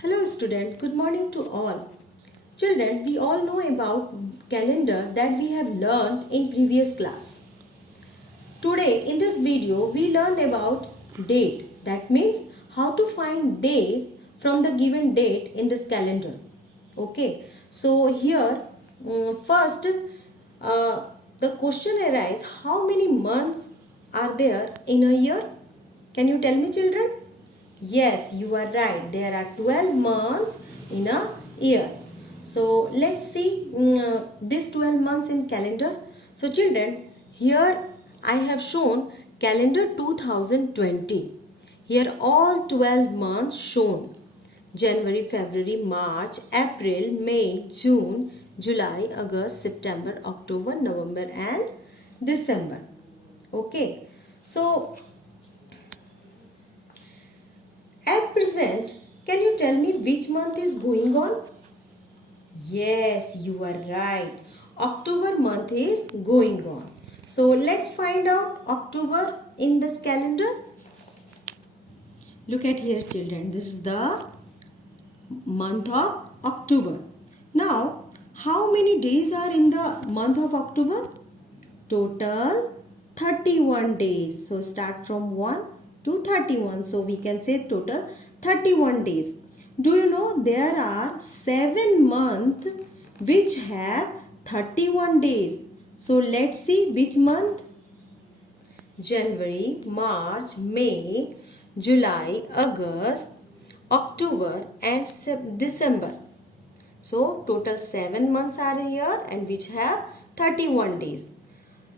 Hello student, good morning to all. Children, we all know about calendar that we have learned in previous class. Today in this video we learned about date. That means how to find days from the given date in this calendar. Okay, so here first the question arises, how many months are there in a year? Can you tell me children? Yes, you are right. There are 12 months in a year. So let's see this 12 months in calendar. So children, here I have shown calendar 2020. Here all 12 months shown. January, February, March, April, May, June, July, August, September, October, November and December. Okay. So at present, can you tell me which month is going on? Yes, you are right. October month is going on. So let's find out October in this calendar. Look at here children. This is the month of October. Now, how many days are in the month of October? Total 31 days. So start from 1 to 31. So we can say total 31 days. Do you know there are 7 months which have 31 days. So let's see which month. January, March, May, July, August, October and December. So total 7 months are here and which have 31 days.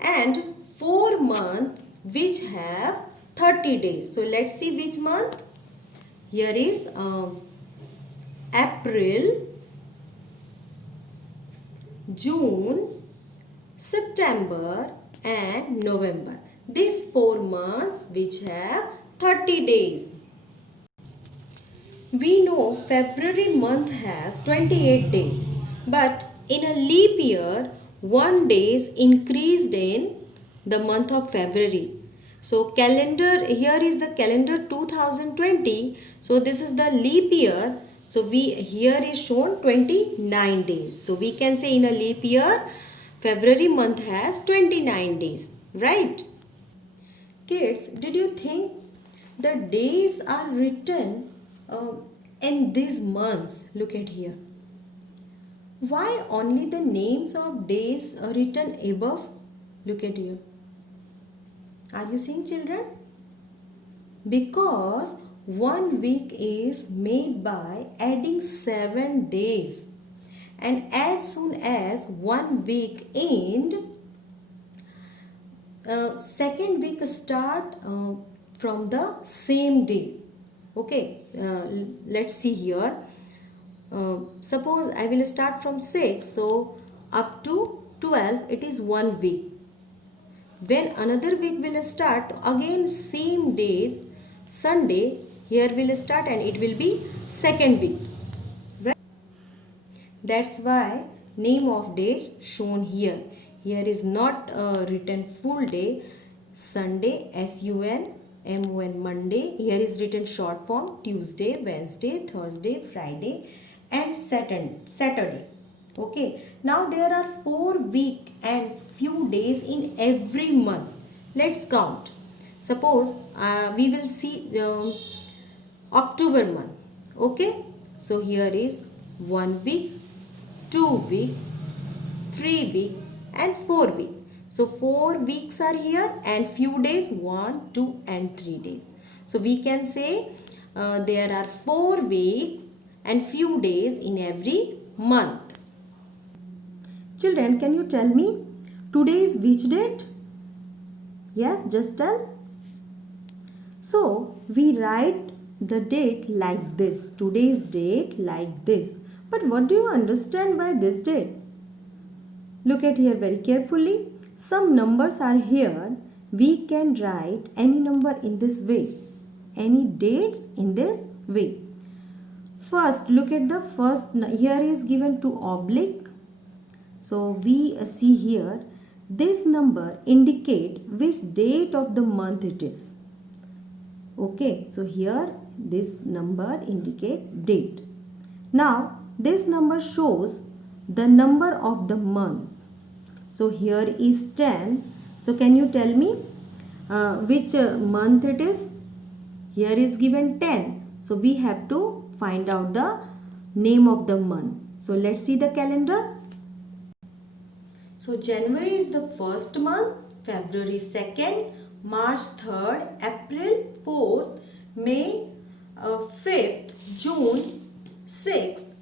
And 4 months which have 30 days. So let's see which month. Here is April, June, September and November. These 4 months which have 30 days. We know February month has 28 days, but in a leap year 1 day is increased in the month of February. So calendar, here is the calendar 2020. So this is the leap year. So here is shown 29 days. So we can say in a leap year February month has 29 days, right? Kids, did you think the days are written in these months? Look at here. Why only the names of days are written above? Look at here. Are you seeing children? Because 1 week is made by adding 7 days. And as soon as 1 week end, second week start from the same day. Okay, let's see here. Suppose I will start from 6, so up to 12 it is 1 week. When another week will start, again same days, Sunday here will start and it will be second week. Right? That's why name of days shown here. Here is not written full day. Sunday, SUN, Monday. Here is written short form Tuesday, Wednesday, Thursday, Friday and Saturday. Okay. Now there are 4 weeks and few days in every month. Let's count. Suppose we will see October month. Okay. So here is 1 week, 2 week, 3 week and 4 week. So 4 weeks are here and few days 1, 2 and 3 days. So we can say there are 4 weeks and few days in every month. Children, can you tell me today is which date? Yes, just tell. So we write the date like this. Today's date like this. But what do you understand by this date? Look at here very carefully. Some numbers are here. We can write any number in this way. Any dates in this way. First, look at the first. Here is given to oblique. So we see here. This number indicate which date of the month it is. Okay. So here This number indicate date. Now this number shows the number of the month. So here is 10. So can you tell me which month it is? Here is given 10. So we have to find out the name of the month. So let's see the calendar. So January is the first month, February 2nd, March 3rd, April 4th, May 5th, June 6th,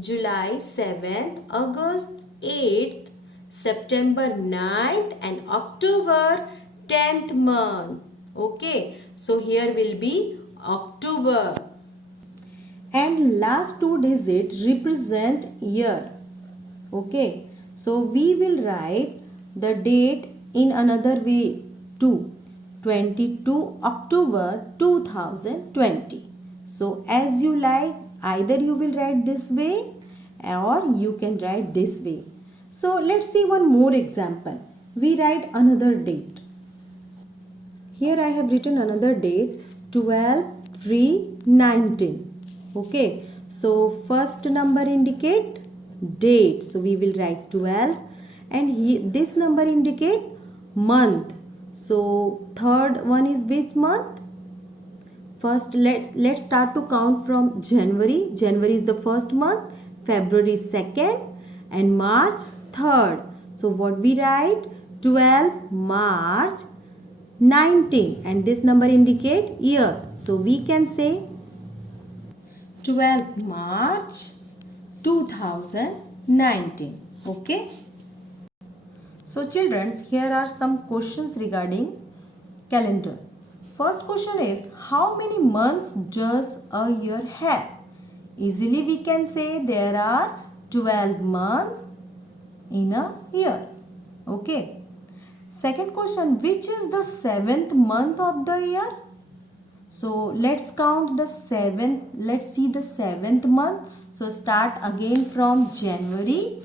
July 7th, August 8th, September 9th and October 10th month. Okay, so here will be October. And last two digits represent year. Okay, so we will write the date in another way too. 22 October 2020. So as you like, either you will write this way or you can write this way. So let's see one more example. We write another date. Here I have written another date, 12/3/19. Okay, so first number indicate date. So we will write 12 and this number indicate month. So third one is which month? First let's start to count from January. January is the first month, February 2nd and March 3rd. So what we write? 12 March 19 and this number indicate year. So we can say 12 March 2019. Okay. So children, here are some questions regarding calendar. First question is, how many months does a year have? Easily we can say there are 12 months in a year. Okay. Second question, which is the 7th month of the year? So let's count the 7th. Let's see the 7th month. So start again from January.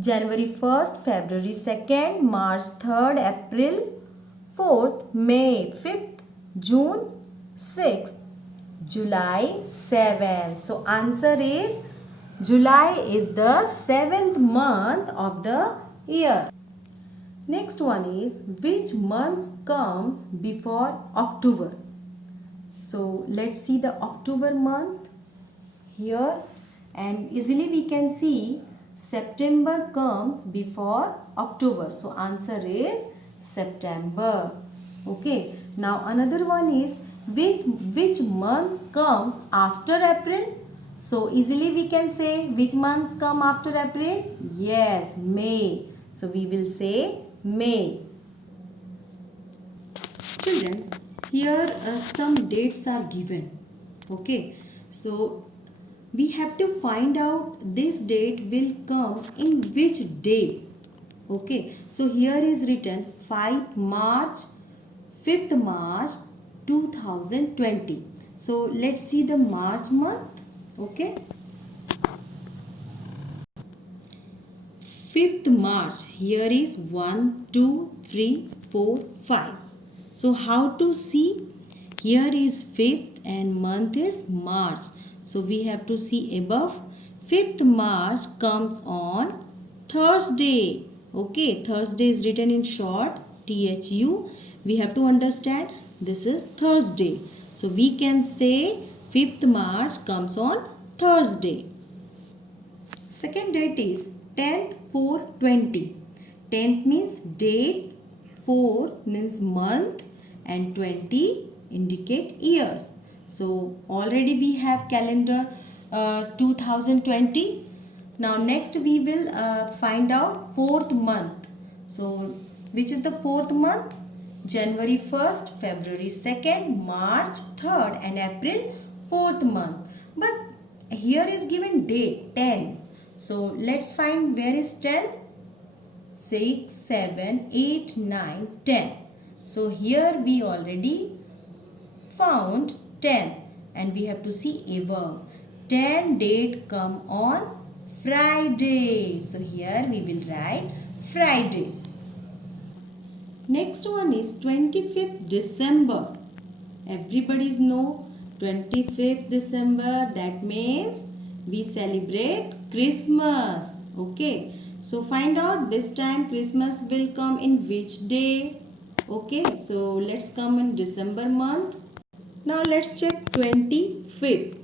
January 1st, February 2nd, March 3rd, April 4th, May 5th, June 6th, July 7th. So answer is July is the 7th month of the year. Next one is, which month comes before October? So let's see the October month here and easily we can see September comes before October. So answer is September. Okay. Now another one is, which month comes after April? So easily we can say which months come after April? Yes, May. So we will say May. Children, here some dates are given. Okay. So we have to find out this date will come in which day. Okay. So here is written 5 March, 5th March 2020. So let's see the March month. Okay. 5th March. Here is 1, 2, 3, 4, 5. So how to see? Here is 5th and month is March. So we have to see above. 5th March comes on Thursday. Okay, Thursday is written in short, THU. We have to understand this is Thursday. So we can say 5th March comes on Thursday. Second date is 10th 4/20. 10th means date, 4 means month and 20 indicate years. So already we have calendar 2020. Now next we will find out 4th month. So which is the 4th month? January 1st, February 2nd, March 3rd and April 4th month. But here is given date 10. So let's find where is 10? 6, 7, 8, 9, 10. So here we already found 10 and we have to see above. 10 date come on Friday. So here we will write Friday. Next one is 25th December. Everybody's know 25th December, that means we celebrate Christmas. Okay, so find out this time Christmas will come in which day. Okay, so let's come in December month. Now let's check 25th.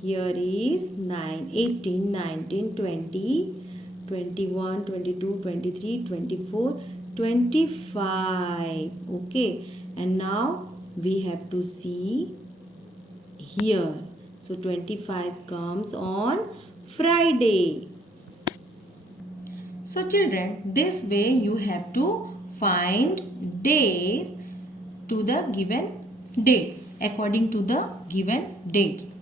Here is 9, 18, 19, 20, 21, 22, 23, 24, 25. Okay, and now we have to see here. So 25 comes on Friday. So children, this way you have to find days to the given dates, according to the given dates.